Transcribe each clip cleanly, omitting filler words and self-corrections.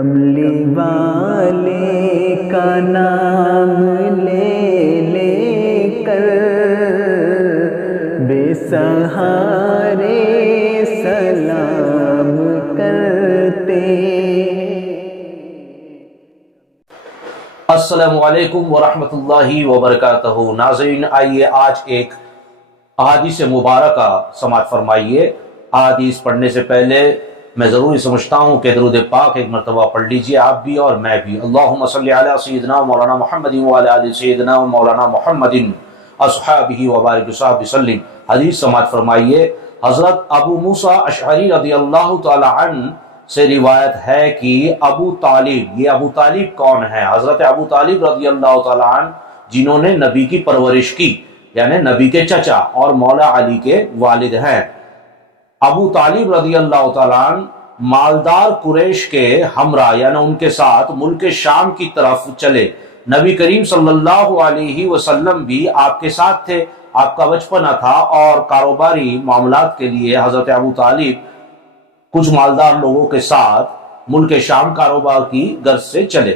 کملی والے کا نام لے لے کر بے سہارے سلام کرتے۔ السلام علیکم ورحمۃ اللہ وبرکاتہ۔ ناظرین، آئیے آج ایک احادیث مبارکہ سماعت فرمائیے۔ احادیث پڑھنے سے پہلے میں ضروری سمجھتا ہوں کہ درود پاک ایک مرتبہ پڑھ لیجئے، آپ بھی اور میں بھی۔ اللہم صلی علی سیدنا مولانا محمد وعلی آل سیدنا مولانا محمد اصحابہ وبارک وسلم۔ حدیث سماعت فرمائیے۔ حضرت ابو موسیٰ اشعری رضی اللہ تعالی عنہ سے روایت ہے کہ ابو طالب، یہ ابو طالب کون ہے؟ حضرت ابو طالب رضی اللہ تعالی عنہ جنہوں نے نبی کی پرورش کی، یعنی نبی کے چچا اور مولا علی کے والد ہیں۔ ابو طالب رضی اللہ تعالی عنہ مالدار قریش کے ہمراہ، یعنی ان کے ساتھ ملک شام کی طرف چلے۔ نبی کریم صلی اللہ علیہ وسلم بھی آپ کے ساتھ تھے۔ آپ کا بچپنا تھا اور کاروباری معاملات کے لیے حضرت ابو طالب کچھ مالدار لوگوں کے ساتھ ملک شام کاروبار کی غرض سے چلے۔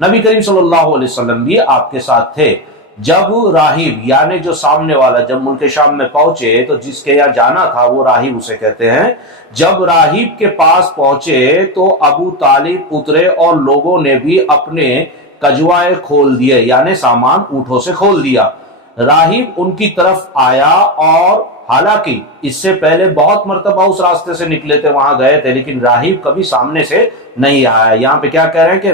نبی کریم صلی اللہ علیہ وسلم بھی آپ کے ساتھ تھے۔ جب راہب، یعنی جو سامنے والا، جب ملک شام میں پہنچے تو جس کے یہاں جانا تھا وہ راہب اسے کہتے ہیں، جب راہب کے پاس پہنچے تو ابو طالب اترے اور لوگوں نے بھی اپنے کجوائے کھول دیے، یعنی سامان اونٹوں سے کھول دیا۔ راہب ان کی طرف آیا اور حالانکہ اس سے پہلے بہت مرتبہ اس راستے سے نکلے تھے، وہاں گئے تھے، لیکن راہب کبھی سامنے سے نہیں آیا۔ یہاں پہ کیا کہہ رہے ہیں کہ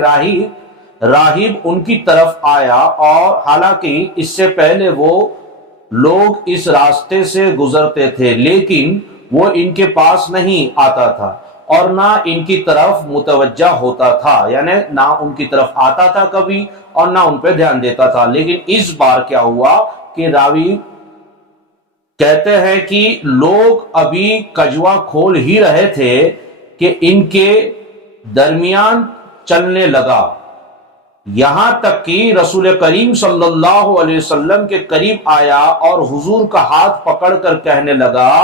راہب ان کی طرف آیا، اور حالانکہ اس سے پہلے وہ لوگ اس راستے سے گزرتے تھے لیکن وہ ان کے پاس نہیں آتا تھا اور نہ ان کی طرف متوجہ ہوتا تھا، یعنی نہ ان کی طرف آتا تھا کبھی اور نہ ان پہ دھیان دیتا تھا۔ لیکن اس بار کیا ہوا کہ راوی کہتے ہیں کہ لوگ ابھی کجوا کھول ہی رہے تھے کہ ان کے درمیان چلنے لگا، یہاں تک کہ رسول کریم صلی اللہ علیہ وسلم کے قریب آیا اور حضور کا ہاتھ پکڑ کر کہنے لگا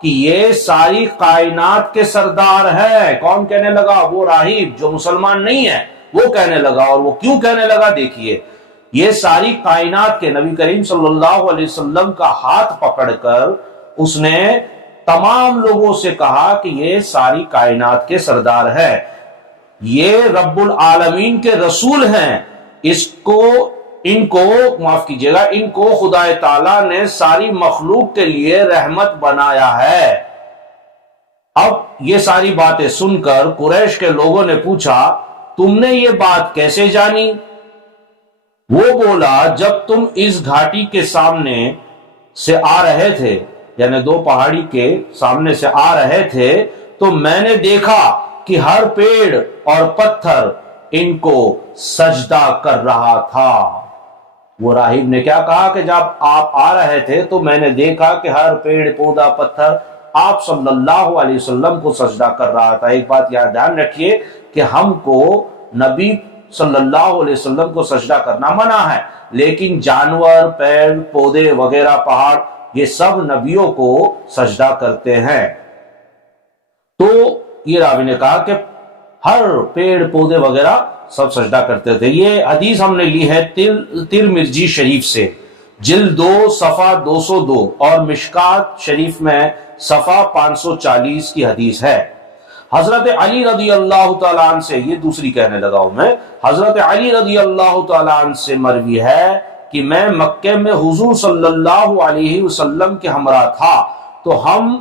کہ یہ ساری کائنات کے سردار ہے۔ کون کہنے لگا؟ وہ راہب جو مسلمان نہیں ہے، وہ کہنے لگا۔ اور وہ کیوں کہنے لگا دیکھیے، یہ ساری کائنات کے نبی کریم صلی اللہ علیہ وسلم کا ہاتھ پکڑ کر اس نے تمام لوگوں سے کہا کہ یہ ساری کائنات کے سردار ہے، یہ رب العالمین کے رسول ہیں، ان کو معاف کیجئے گا، ان کو خدا تعالیٰ نے ساری مخلوق کے لیے رحمت بنایا ہے۔ اب یہ ساری باتیں سن کر قریش کے لوگوں نے پوچھا، تم نے یہ بات کیسے جانی؟ وہ بولا، جب تم اس گھاٹی کے سامنے سے آ رہے تھے، یعنی دو پہاڑی کے سامنے سے آ رہے تھے، تو میں نے دیکھا کہ ہر پیڑ اور پتھر ان کو سجدہ کر رہا تھا۔ وہ راہب نے کیا کہا کہ جب آپ آ رہے تھے تو میں نے دیکھا کہ ہر پیڑ پودا پتھر آپ صلی اللہ علیہ وسلم کو سجدہ کر رہا تھا۔ ایک بات یاد دھیان رکھیے کہ ہم کو نبی صلی اللہ علیہ وسلم کو سجدہ کرنا منع ہے، لیکن جانور، پیڑ پودے وغیرہ، پہاڑ، یہ سب نبیوں کو سجدہ کرتے ہیں۔ تو یہ راوی نے کہا کہ ہر پیڑ پودے وغیرہ سب سجدہ کرتے تھے۔ یہ حدیث ہم نے لی ہے ترمذی شریف سے، جلد 2 صفحہ 202 اور مشکات شریف میں صفحہ 540 کی حدیث ہے۔ حضرت علی رضی اللہ تعالیٰ عنہ سے، یہ دوسری کہنے لگا ہوں میں، حضرت علی رضی اللہ تعالیٰ عنہ سے مروی ہے کہ میں مکے میں حضور صلی اللہ علیہ وسلم کے ہمراہ تھا، تو ہم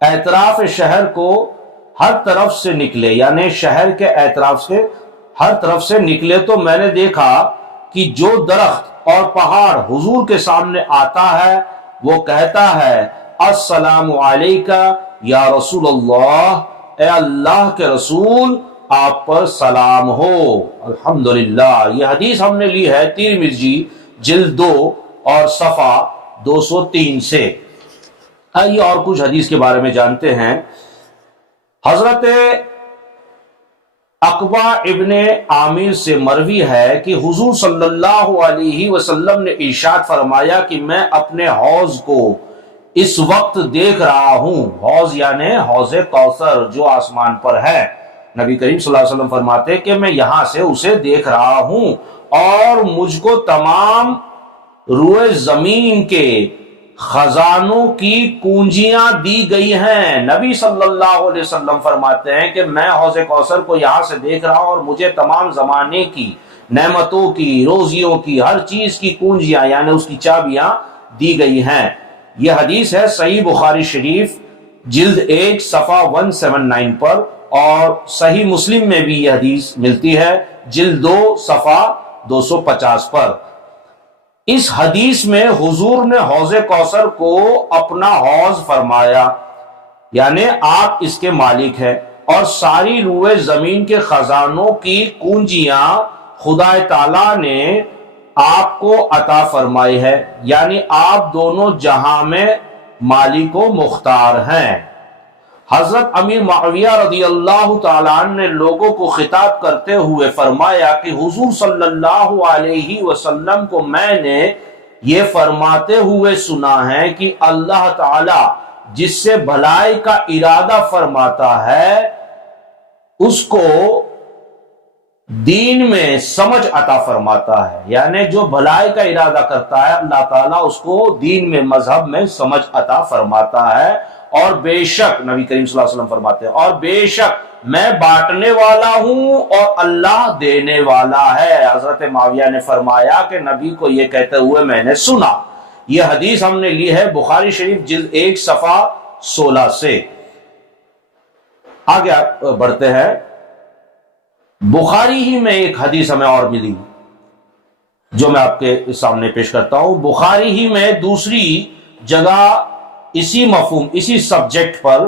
اطراف شہر کو ہر طرف سے نکلے، یعنی شہر کے اطراف سے ہر طرف سے نکلے، تو میں نے دیکھا کہ جو درخت اور پہاڑ حضور کے سامنے آتا ہے وہ کہتا ہے، السلام علیکہ یا رسول اللہ، اے اللہ کے رسول آپ پر سلام ہو۔ الحمدللہ۔ یہ حدیث ہم نے لی ہے ترمذی جلد 2 اور صفحہ 203 سے۔ آئیے اور کچھ حدیث کے بارے میں جانتے ہیں۔ حضرت عقبہ ابن عامر سے مروی ہے کہ حضور صلی اللہ علیہ وسلم نے ارشاد فرمایا کہ میں اپنے حوض کو اس وقت دیکھ رہا ہوں، حوض یعنی حوض کوثر جو آسمان پر ہے، نبی کریم صلی اللہ علیہ وسلم فرماتے ہیں کہ میں یہاں سے اسے دیکھ رہا ہوں اور مجھ کو تمام روئے زمین کے خزانوں کی کنجیاں دی گئی ہیں۔ نبی صلی اللہ علیہ وسلم فرماتے ہیں کہ میں حوض کوثر کو یہاں سے دیکھ رہا ہوں اور مجھے تمام زمانے کی نعمتوں کی، روزیوں کی، ہر چیز کی کنجیاں یعنی اس کی چابیاں دی گئی ہیں۔ یہ حدیث ہے صحیح بخاری شریف جلد 1 صفحہ 179 پر، اور صحیح مسلم میں بھی یہ حدیث ملتی ہے جلد 2 صفحہ 250 پر۔ اس حدیث میں حضور نے حوض کوثر کو اپنا حوض فرمایا، یعنی آپ اس کے مالک ہیں، اور ساری روئے زمین کے خزانوں کی کنجیاں خدا تعالیٰ نے آپ کو عطا فرمائی ہے، یعنی آپ دونوں جہاں میں مالک و مختار ہیں۔ حضرت امیر معاویہ رضی اللہ تعالیٰ عنہ نے لوگوں کو خطاب کرتے ہوئے فرمایا کہ حضور صلی اللہ علیہ وسلم کو میں نے یہ فرماتے ہوئے سنا ہے کہ اللہ تعالیٰ جس سے بھلائی کا ارادہ فرماتا ہے اس کو دین میں سمجھ عطا فرماتا ہے، یعنی جو بھلائی کا ارادہ کرتا ہے اللہ تعالیٰ اس کو دین میں، مذہب میں سمجھ عطا فرماتا ہے۔ اور بے شک نبی کریم صلی اللہ علیہ وسلم فرماتے ہیں، اور بے شک میں بانٹنے والا ہوں اور اللہ دینے والا ہے۔ حضرت معاویہ نے فرمایا کہ نبی کو یہ کہتے ہوئے میں نے سنا۔ یہ حدیث ہم نے لی ہے بخاری شریف جلد 1 صفحہ 16 سے۔ آگے بڑھتے ہیں۔ بخاری ہی میں ایک حدیث ہمیں اور ملی جو میں آپ کے سامنے پیش کرتا ہوں۔ بخاری ہی میں دوسری جگہ اسی مفہوم، اسی سبجیکٹ پر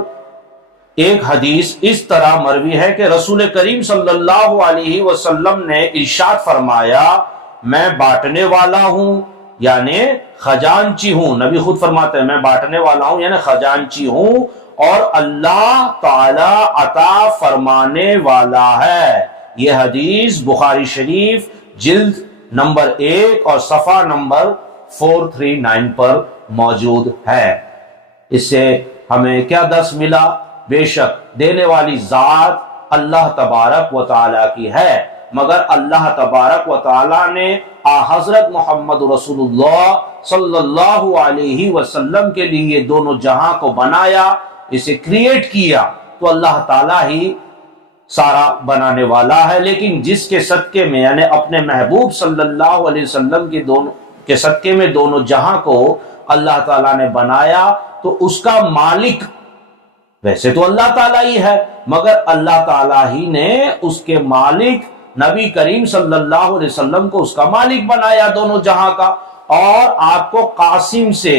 ایک حدیث اس طرح مروی ہے کہ رسول کریم صلی اللہ علیہ وسلم نے ارشاد فرمایا میں بانٹنے والا ہوں یعنی خزانچی ہوں۔ نبی خود فرماتے ہیں میں بانٹنے والا ہوں یعنی خزانچی ہوں، اور اللہ تعالی عطا فرمانے والا ہے۔ یہ حدیث بخاری شریف جلد نمبر 1 اور صفحہ نمبر 439 پر موجود ہے۔ اس سے ہمیں کیا درس ملا؟ بے شک دینے والی ذات اللہ تبارک و تعالیٰ کی ہے، مگر اللہ تبارک و تعالیٰ نے حضرت محمد رسول اللہ صلی اللہ علیہ وسلم کے لیے یہ دونوں جہاں کو بنایا، اسے کریٹ کیا، تو اللہ تعالیٰ ہی سارا بنانے والا ہے۔ لیکن جس کے صدقے میں یعنی اپنے محبوب صلی اللہ علیہ وسلم کے صدقے میں دونوں جہاں کو اللہ تعالیٰ نے بنایا، تو اس کا مالک ویسے تو اللہ تعالیٰ ہی ہے، مگر اللہ تعالیٰ ہی نے اس کے مالک نبی کریم صلی اللہ علیہ وسلم کو اس کا مالک بنایا دونوں جہاں کا، اور آپ کو قاسم سے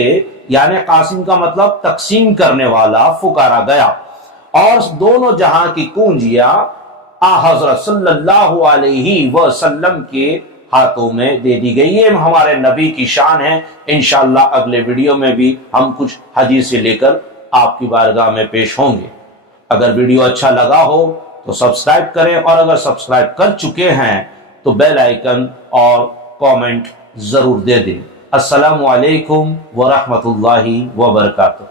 یعنی قاسم کا مطلب تقسیم کرنے والا پکارا گیا، اور دونوں جہاں کی کنجیاں حضرت صلی اللہ علیہ وسلم کے ہاتھوں میں دے دی گئی۔ یہ ہمارے نبی کی شان ہے۔ انشاءاللہ اگلے ویڈیو میں بھی ہم کچھ حدیثیں لے کر آپ کی بارگاہ میں پیش ہوں گے۔ اگر ویڈیو اچھا لگا ہو تو سبسکرائب کریں، اور اگر سبسکرائب کر چکے ہیں تو بیل آئیکن اور کامنٹ ضرور دے دیں۔ السلام علیکم ورحمۃ اللہ وبرکاتہ۔